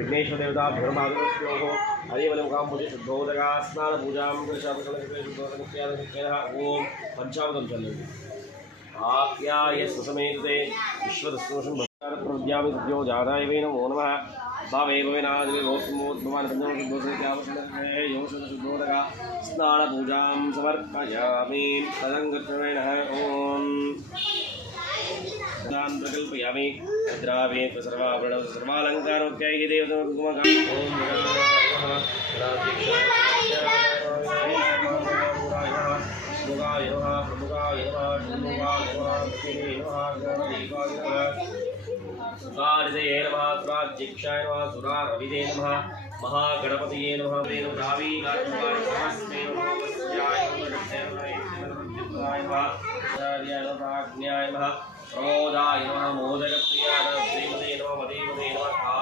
विघ्नेश्वर देवता भगवानोः हरिवलमुखाम्बुजे शुद्धोदका स्नानपूजां कृष्णाभूषणकृते शुद्धोदकस्यादकस्यः ओम पंचामृतं चलन्ति आप्याय सुसमेते विश्वदस्मोषं भक्तारप्रद्यामि सद्यो जाताय वै नमो नमः भावे भवेनादिवे भवस्मोद्भवान् पञ्चमशुद्धोदकावसनः योषदशुद्धोदका स्नानपूजां समर्पयामि तदङ्गत्वेनः ओम दान प्रकल्पयामि द्रावे सर्वाभरणं सर्वालङ्कारोक्तैः देवताकुङ्कुमः ओम मुगाय नमः प्रमुखाय नमः षण्मुखाय नमः दक्षिणे नमः गणदेवाय नमः सुरारिदये नमः सुराध्यक्षाय नमः सुरारविदे नमः महागणपतये नमः द्रावी गात्रवाय नमस्ते नमः नमः प्रोदाय नमः मोदकप्रियाय नमः श्रीमते नमः मदेवते नमः